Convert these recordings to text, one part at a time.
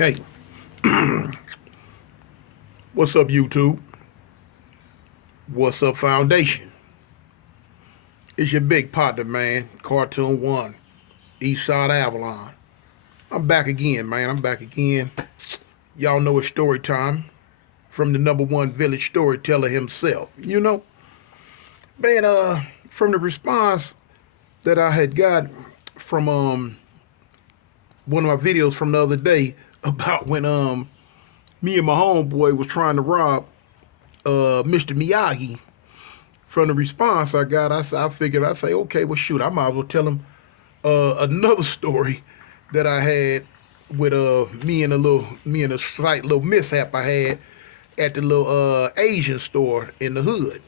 Hey, what's up, YouTube? What's up, Foundation? It's your big partner, man. Cartoon One, East Side Avalon. I'm back again, man. I'm back again. Y'all know it's story time from the number one village storyteller himself. Man. From the response that I had got from one of my videos from the other day about when me and my homeboy was trying to rob Mr. Miyagi. From the response I got, I figured I say, okay, well shoot, I might as well tell him another story that I had with me and a slight little mishap I had at the little Asian store in the hood.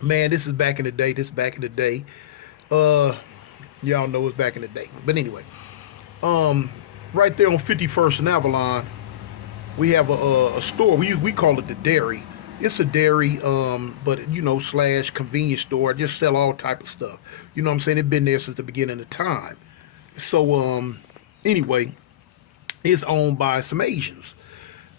Man, this is back in the day. This is back in the day. Uh, y'all know it's back in the day. But anyway, right there on 51st and Avalon, we have a store. We call it the Dairy. It's a dairy, but slash convenience store. Just sell all type of stuff. You know what I'm saying? It's been there since the beginning of time. So anyway, it's owned by some Asians,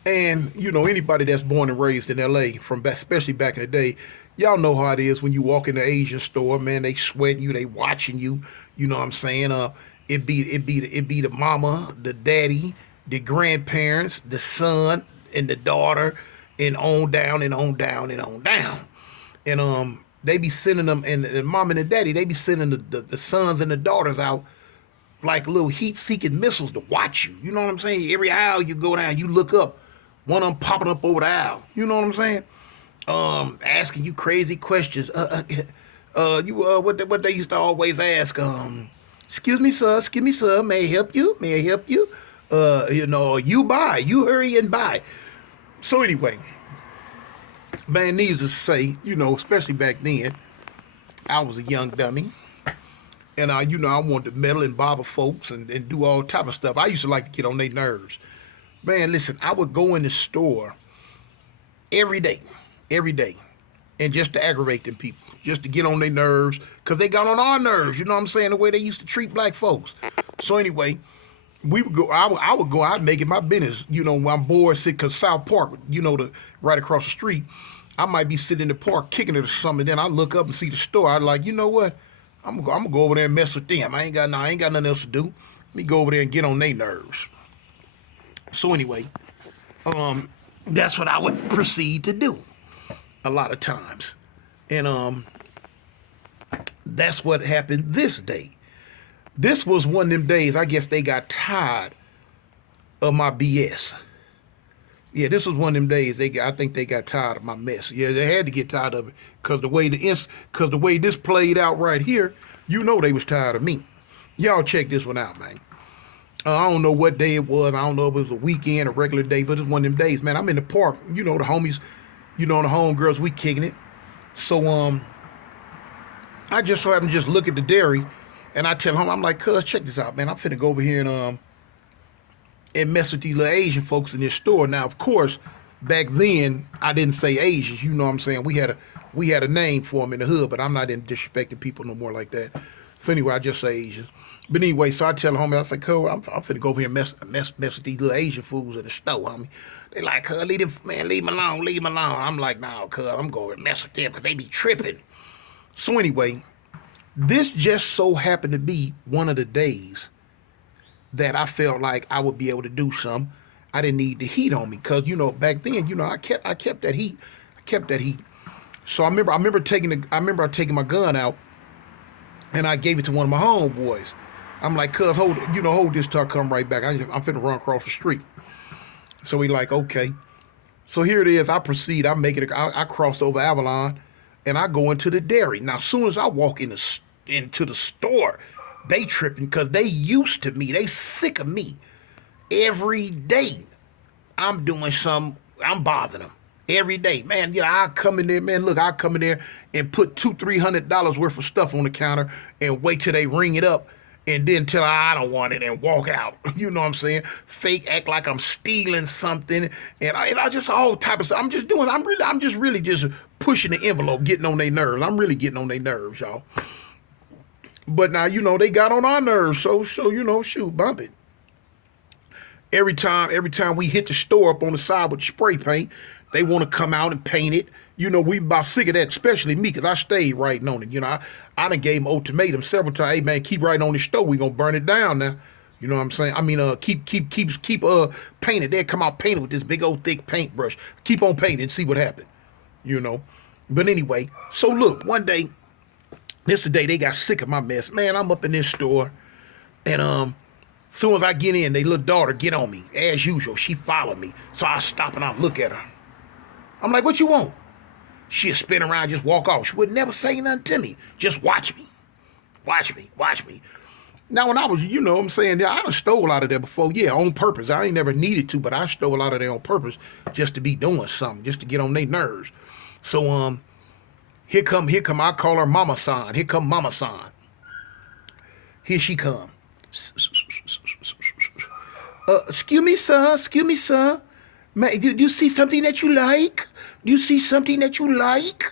and anybody that's born and raised in L.A. especially back in the day, y'all know how it is when you walk in the Asian store. Man, they sweating you, they watching you. You know what I'm saying? It be the mama, the daddy, the grandparents, the son, and the daughter, and on down and on down and on down. And they be sending them, and the mom and the daddy, they be sending the sons and the daughters out like little heat-seeking missiles to watch you. You know what I'm saying? Every aisle you go down, you look up, one of them popping up over the aisle. You know what I'm saying? Asking you crazy questions. What they used to always ask. Excuse me, sir. May I help you? May I help you? You buy. You hurry and buy. So anyway, man, needs to say, especially back then, I was a young dummy. And I wanted to meddle and bother folks and do all type of stuff. I used to like to get on their nerves. Man, listen, I would go in the store every day, every day, and just to aggravate them people, just to get on their nerves, because they got on our nerves, you know what I'm saying, the way they used to treat black folks. So anyway, we would go. I would go. I'd make it my business. When I'm bored, sit because South Park, right across the street. I might be sitting in the park kicking it or something. And then I look up and see the store. I'd like, you know what? I'm gonna go over there and mess with them. I ain't got nothing else to do. Let me go over there and get on their nerves. So anyway, that's what I would proceed to do a lot of times, and that's what happened this day. This was one of them days. I guess they got tired of my BS. Yeah, this was one of them days. I think they got tired of my mess. Yeah, they had to get tired of it because the way this played out right here, they was tired of me. Y'all check this one out, man. I don't know what day it was. I don't know if it was a weekend, a regular day, but it's one of them days, man. I'm in the park. The homies, the homegirls, we kicking it. So I just so happen to just look at the dairy, and I tell him, I'm like, cuz, check this out, man. I'm finna go over here and mess with these little Asian folks in this store. Now, of course, back then I didn't say Asians. You know what I'm saying? We had a name for them in the hood, but I'm not in disrespecting people no more like that. So anyway, I just say Asians. But anyway, so I tell the homie, I say, cuz, I'm finna go over here and mess with these little Asian fools in the store, homie. They like, cuz, leave them alone, leave them alone. I'm like, nah, cuz, I'm going to mess with them because they be tripping. So anyway, this just so happened to be one of the days that I felt like I would be able to do something. I didn't need the heat on me because back then I kept that heat. I kept that heat. So I remember taking my gun out and I gave it to one of my homeboys. I'm like, cuz, hold this till I come right back. I'm finna run across the street. So he like, okay. So here it is. I proceed. I cross over Avalon and I go into the dairy. Now, as soon as I walk into the store, they tripping because they used to me. They sick of me. Every day I'm doing something. I'm bothering them. Every day. Man, I come in there, man, look, I come in there and put $200-300 worth of stuff on the counter and wait till they ring it up and then tell I don't want it and walk out. You know what I'm saying? Fake act like I'm stealing something and I just all type of stuff. I'm just really just pushing the envelope, getting on their nerves. I'm really getting on their nerves, y'all. But now, they got on our nerves, so shoot, bump it. Every time we hit the store up on the side with spray paint, they want to come out and paint it. You know, we about sick of that, especially me, because I stayed writing on it. You know, I done gave them ultimatum several times. Hey, man, keep writing on this store. We going to burn it down now. You know what I'm saying? I mean, keep painting. They come out painted with this big old thick paintbrush. Keep on painting and see what happens. You know? But anyway, so look, one day, this the day they got sick of my mess. Man, I'm up in this store, and soon as I get in, they little daughter get on me. As usual, she followed me. So I stop and I look at her. I'm like, what you want? She'll spin around, just walk off. She would never say nothing to me. Just watch me. Watch me. Watch me. Now, when I was, you know what I'm saying, yeah, I done stole out of there before. Yeah, on purpose. I ain't never needed to, but I stole out of there on purpose just to be doing something, just to get on their nerves. So, here come, I call her Mama San. Here come Mama San. Here she come. Excuse me, sir. Man, do you see something that you like? Do you see something that you like?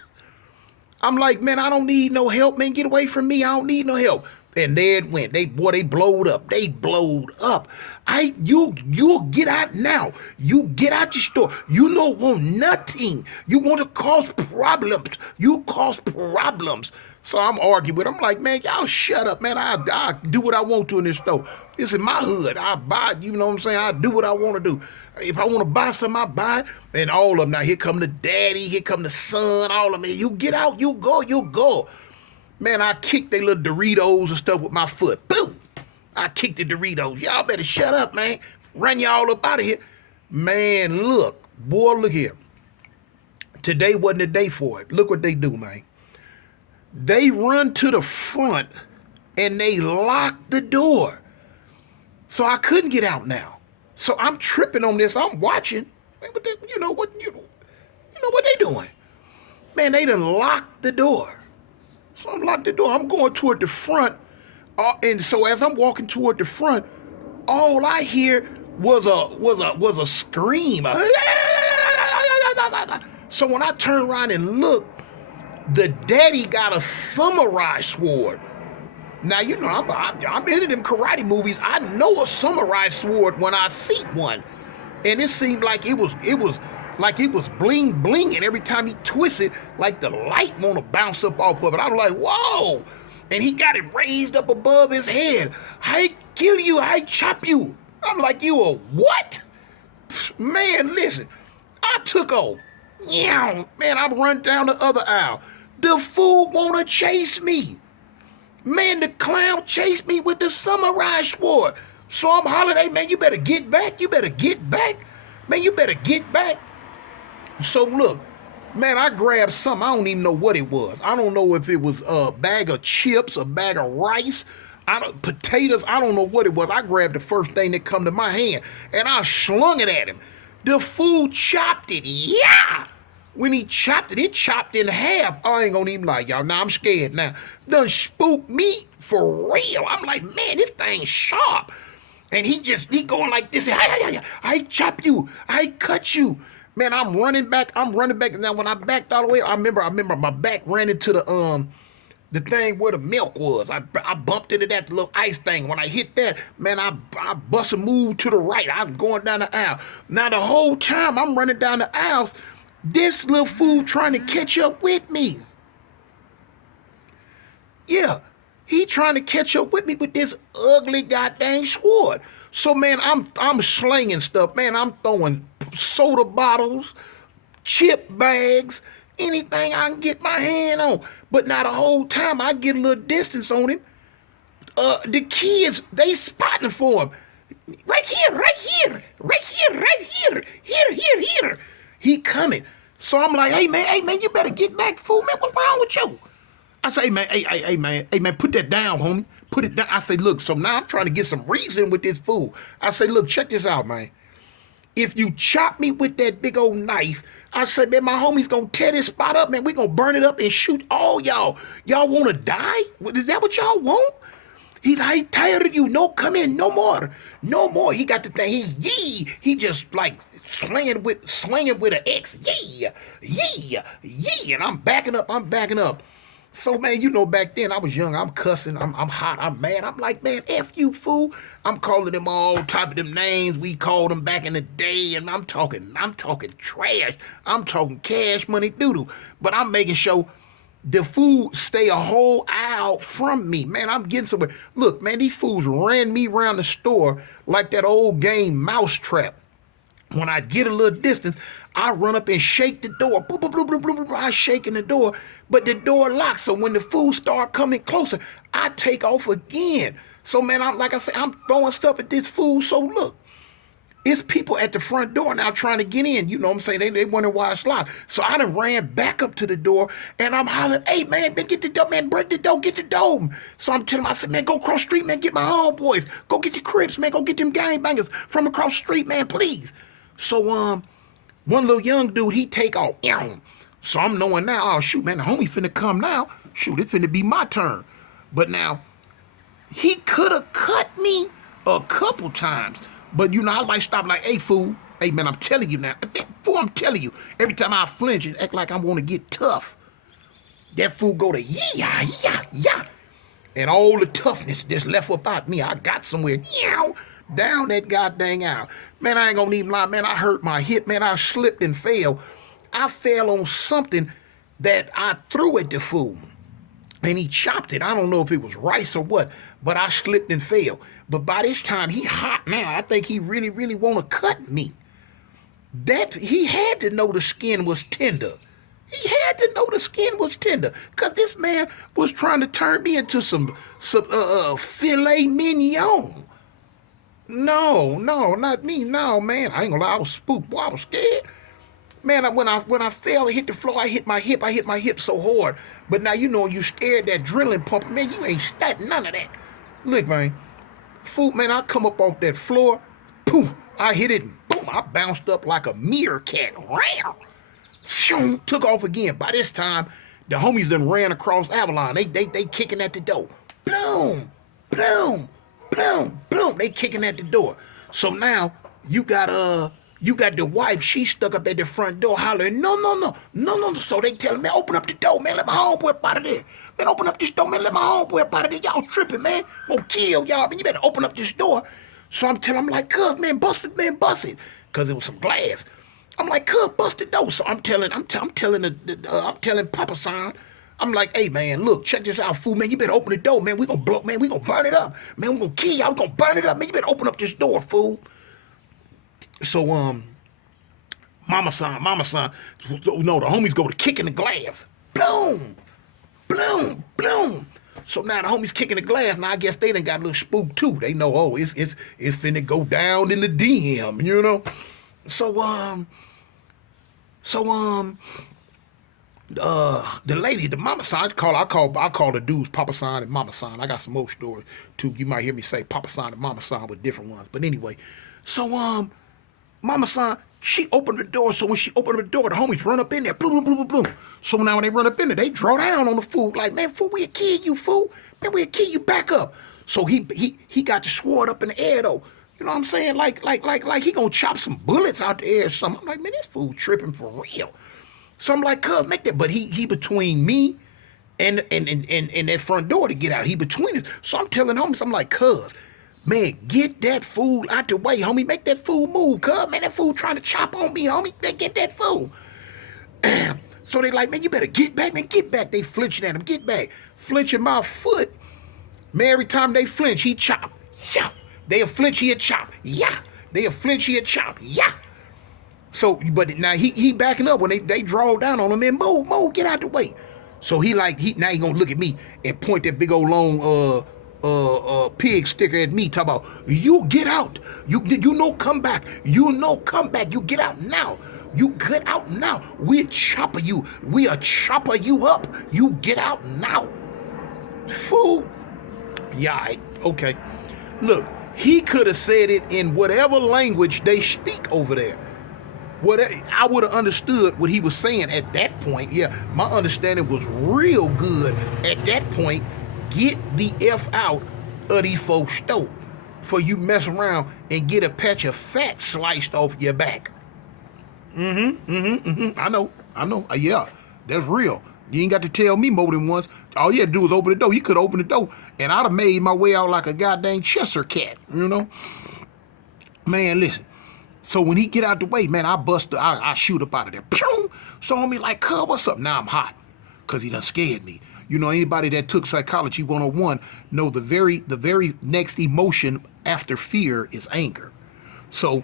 I'm like, man, I don't need no help, man. Get away from me. I don't need no help. And there it went. They blowed up. They blowed up. You get out now. You get out your store. You don't want nothing. You want to cause problems. You cause problems. So I'm arguing with them. I'm like, man, y'all shut up, man. I do what I want to in this store. This is my hood. I buy, you know what I'm saying? I do what I want to do. If I want to buy something, I buy it. And all of them, now here come the daddy, here come the son, all of them. You get out, you go. Man, I kicked they little Doritos and stuff with my foot. Boom! I kicked the Doritos. Y'all better shut up, man. Run y'all up out of here. Man, look. Boy, look here. Today wasn't the day for it. Look what they do, man. They run to the front and they lock the door. So I couldn't get out now. So I'm tripping on this. I'm watching. Man, but they, you know what they doing? Man, they done locked the door. So I'm locked the door. I'm going toward the front. And so as I'm walking toward the front, all I hear was a scream. So when I turn around and look, the daddy got a samurai sword. Now, you know, I'm into them karate movies. I know a samurai sword when I see one. And it seemed like it was bling blinging every time he twisted, like the light want to bounce up off of it. I was like, whoa! And he got it raised up above his head. I kill you, I chop you. I'm like, you a what? Man, listen, I took off. Man, I run down the other aisle. The fool wanna chase me. Man, the clown chased me with the samurai sword. So I'm hollering, hey, man, you better get back. You better get back. Man, you better get back. So look, man, I grabbed something. I don't even know what it was. I don't know if it was a bag of chips, a bag of rice, potatoes. I don't know what it was. I grabbed the first thing that come to my hand, and I slung it at him. The fool chopped it. Yeah! When he chopped it chopped in half. I ain't gonna even lie, y'all. Now I'm scared now. Done spooked me for real. I'm like, man, this thing's sharp. And he going like this. I chop you. I cut you. Man, I'm running back. Now, when I backed all the way, I remember my back ran into the thing where the milk was. I bumped into that little ice thing. When I hit that, man, I bust a move to the right. I'm going down the aisle. Now, the whole time I'm running down the aisles, this little fool trying to catch up with me. Yeah, he trying to catch up with me with this ugly goddamn sword. So, man, I'm slinging stuff. Man, I'm throwing soda bottles, chip bags, anything I can get my hand on. But now the whole time I get a little distance on him, the kids, they spotting for him. Right here. Here. He coming. So I'm like, hey man, you better get back, fool, man. What's wrong with you? I say, hey man, put that down, homie. Put it down. I say, look, so now I'm trying to get some reason with this fool. I say, look, check this out, man. If you chop me with that big old knife, I said, man, my homie's gonna tear this spot up, man. We gonna burn it up and shoot all y'all. Y'all wanna die? Is that what y'all want? I tired of you. No, come in, no more. He got the thing. He just like slinging with an X. Yeah. And I'm backing up. So, man, you know, back then I was young. I'm cussing. I'm hot. I'm mad. I'm like, man, F you, fool. I'm calling them all type of them names we called them back in the day. And I'm talking trash. I'm talking cash money doodle. But I'm making sure the food stay a whole aisle from me. Man, I'm getting somewhere. Look, man, these fools ran me around the store like that old game Mousetrap. When I get a little distance, I run up and shake the door. Boop, boop, boop, boop, boop, boop. I shaking the door, but the door locks. So when the food start coming closer, I take off again. So man, I'm like I said, I'm throwing stuff at this food. So look, it's people at the front door now trying to get in. You know what I'm saying? They wonder why it's locked. So I done ran back up to the door and I'm hollering, hey man, get the door, man, break the door, get the door. So I'm telling him, I said, man, go across the street, man, get my homeboys. Go get the Crips, man, go get them gangbangers from across the street, man, please. So one little young dude, he take off. So I'm knowing now, oh shoot, man, the homie finna come now. Shoot, it finna be my turn. But now, he could have cut me a couple times. But you know, I like stop like, hey fool, hey man, I'm telling you now. Fool, I'm telling you, every time I flinch and act like I want to get tough, that fool go to yeah, yeah, yeah. And all the toughness just left about me. I got somewhere, down that goddamn aisle. Man, I ain't gonna even lie, man, I hurt my hip, man, I slipped and fell. I fell on something that I threw at the fool. And he chopped it. I don't know if it was rice or what, but I slipped and fell. But by this time, he hot now. I think he really, really want to cut me. That he had to know the skin was tender. He had to know the skin was tender, because this man was trying to turn me into some filet mignon. No, not me. No, man. I ain't gonna lie. I was spooked. Boy, I was scared. Man, when I fell and hit the floor, I hit my hip so hard. But now, you know, you scared, that adrenaline pump. Man, you ain't stat none of that. Look, man. Fool, man, I come up off that floor. Poof. I hit it and boom. I bounced up like a meerkat. Ram. Took off again. By this time, the homies done ran across Avalon. They kicking at the door. Bloom. Bloom. Bloom. Bloom. They kicking at the door. So now, you got the wife, she stuck up at the front door hollering, no. So they telling me, open up the door, man, let my homeboy up out of there. Man, open up this door, man, let my homeboy up out of there. Y'all tripping, man. Gonna kill y'all, man. You better open up this door. So I'm telling him, like, cuz, man, bust it. Because it was some glass. I'm like, cuz, bust the door. So I'm telling Papa San, I'm like, hey, man, look, check this out, fool, man. You better open the door, man. We gonna blow, man. We gonna burn it up. Man, we gonna kill y'all. We gonna burn it up, man. You better open up this door, fool. So, Mama San, no, the homies go to kicking the glass. Bloom. So now the homies kicking the glass. Now I guess they done got a little spooked too. They know, oh, it's finna go down in the DM, you know. So the lady, the Mama San, I call the dudes Papa San and Mama San. I got some more stories too. You might hear me say Papa San and Mama San with different ones, but anyway. So Mama San, she opened the door. So when she opened the door, the homies run up in there. Boom. So now when they run up in there, they draw down on the fool. Like, man, fool, we'll kill you, fool. Man, we'll kill you, back up. So he got the sword up in the air, though. You know what I'm saying? Like he gonna chop some bullets out the air or something. I'm like, man, this fool tripping for real. So I'm like, cuz, make that. But he between me and that front door to get out. He between us. So I'm telling homies, I'm like, cuz, man, get that fool out the way, homie. Make that fool move, cuz. Man, that fool trying to chop on me, homie. Man, get that fool. So they like, man, you better get back, man. Get back. They flinching at him. Get back. Flinching my foot. Man, every time they flinch, he chop. Yeah. They'll flinch, he'll chop. Yeah. They'll flinch, he'll chop. Yeah. So, but now he backing up when they draw down on him and move, get out the way. So now he gonna look at me and point that big old long pig sticker at me, talk about, you get out. You know come back. You know come back. You get out now. You get out now. We'll chopper you. We'll chopper you up. You get out now. Fool. Yeah, okay. Look, he could have said it in whatever language they speak over there. I would have understood what he was saying at that point. Yeah, my understanding was real good at that point. Get the F out of these folks' store for you mess around and get a patch of fat sliced off your back. I know. Yeah, that's real. You ain't got to tell me more than once. All you had to do was open the door. You could open the door, and I'd have made my way out like a goddamn Cheshire cat, you know? Man, listen. So when he get out the way, man, I shoot up out of there. Pew! So homie like, cuz, what's up? Now I'm hot. Because he done scared me. You know, anybody that took Psychology 101 know the very next emotion after fear is anger. So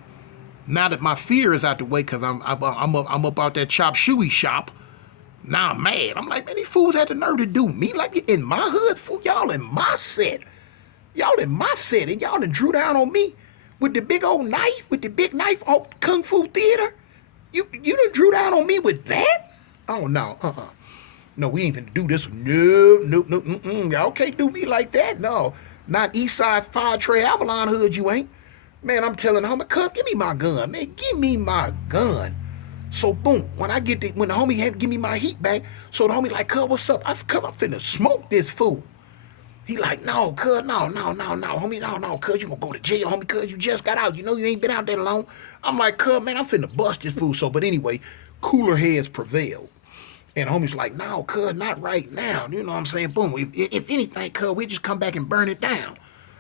now that my fear is out the way, because I'm up out that chop shoey shop, now I'm mad. I'm like, man, these fools had the nerve to do me like in my hood, fool. Y'all in my set. Y'all in my set, and y'all done drew down on me with the big old knife, with the big knife off Kung Fu Theater. You done drew down on me with that? Oh, no, No, we ain't gonna do this. No. Y'all can't do me like that. No, not Eastside Fire Trey Avalon hood, you ain't. Man, I'm telling the homie, cuz, give me my gun, man. Give me my gun. So boom, when the homie had to give me my heat back, so the homie like, cuz, what's up? Cuz, I'm finna smoke this fool. He like, no, cuz, no, homie, no, cuz, you gonna go to jail, homie, cuz, you just got out. You know you ain't been out that long. I'm like, cuz, man, I'm finna bust this fool. So, but anyway, cooler heads prevailed. And homie's like, no, cuz, not right now. You know what I'm saying? Boom, if anything, cuz, we just come back and burn it down.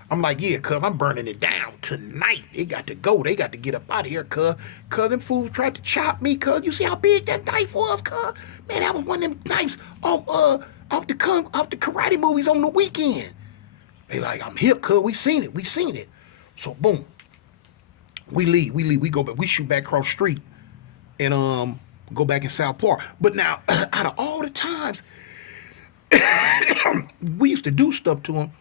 I'm like, yeah, cuz, I'm burning it down tonight. They got to go. They got to get up out of here, cuz. Cuz, them fools tried to chop me, cuz. You see how big that knife was, cuz? Man, that was one of them knives off the karate movies on the weekend. They like, I'm hip, cuz. We seen it. So, boom. We leave. We go back. We shoot back across the street and go back in South Park. But now, out of all the times we used to do stuff to them,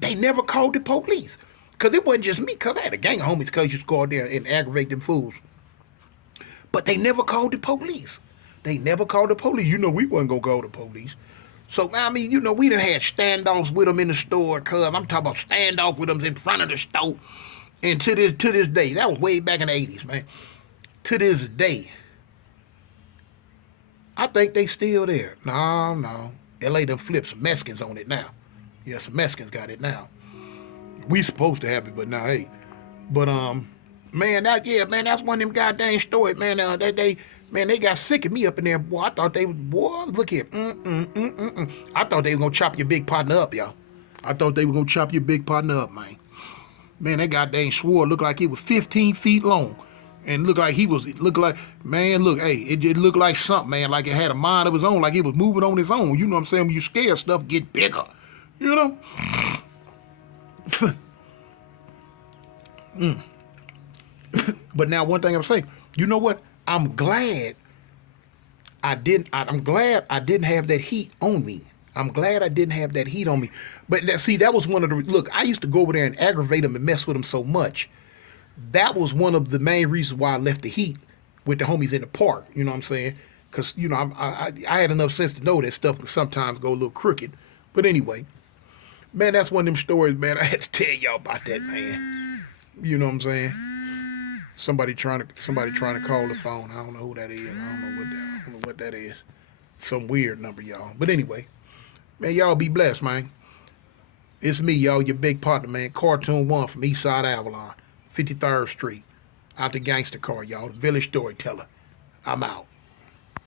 they never called the police. Because it wasn't just me, because I had a gang of homies because used to go out there and aggravate them fools. But they never called the police. They never called the police. You know we wasn't going to call the police. So, I mean, you know, we done had standoffs with them in the store, cuz. I'm talking about standoff with them in front of the store. And to this day, that was way back in the 80s, man. To this day, I think they still there. No. LA done flipped some Mexicans on it now. Yeah, some Mexicans got it now. We supposed to have it, but now, hey. But, man, that's one of them goddamn stories, man. They got sick of me up in there, boy. I thought they was, boy, look here. I thought they were going to chop your big partner up, y'all. I thought they were going to chop your big partner up, man. Man, that goddamn sword looked like it was 15 feet long. And looked like, hey, it looked like something, man. Like it had a mind of its own, like it was moving on its own. You know what I'm saying? When you scared, stuff get bigger. You know? But now, one thing I'm saying, you know what? I'm glad I didn't have that heat on me. But that was one of the, look, I used to go over there and aggravate them and mess with them so much. That was one of the main reasons why I left the heat with the homies in the park. You know what I'm saying? Because, you know, I had enough sense to know that stuff can sometimes go a little crooked. But anyway, man, that's one of them stories, man. I had to tell y'all about that, man. You know what I'm saying? Somebody trying to call the phone. I don't know who that is. I don't know what that is. Some weird number, y'all. But anyway, man, y'all be blessed, man. It's me, y'all, your big partner, man. Cartoon 1 from Eastside Avalon, 53rd Street. Out the gangster car, y'all. The village storyteller. I'm out.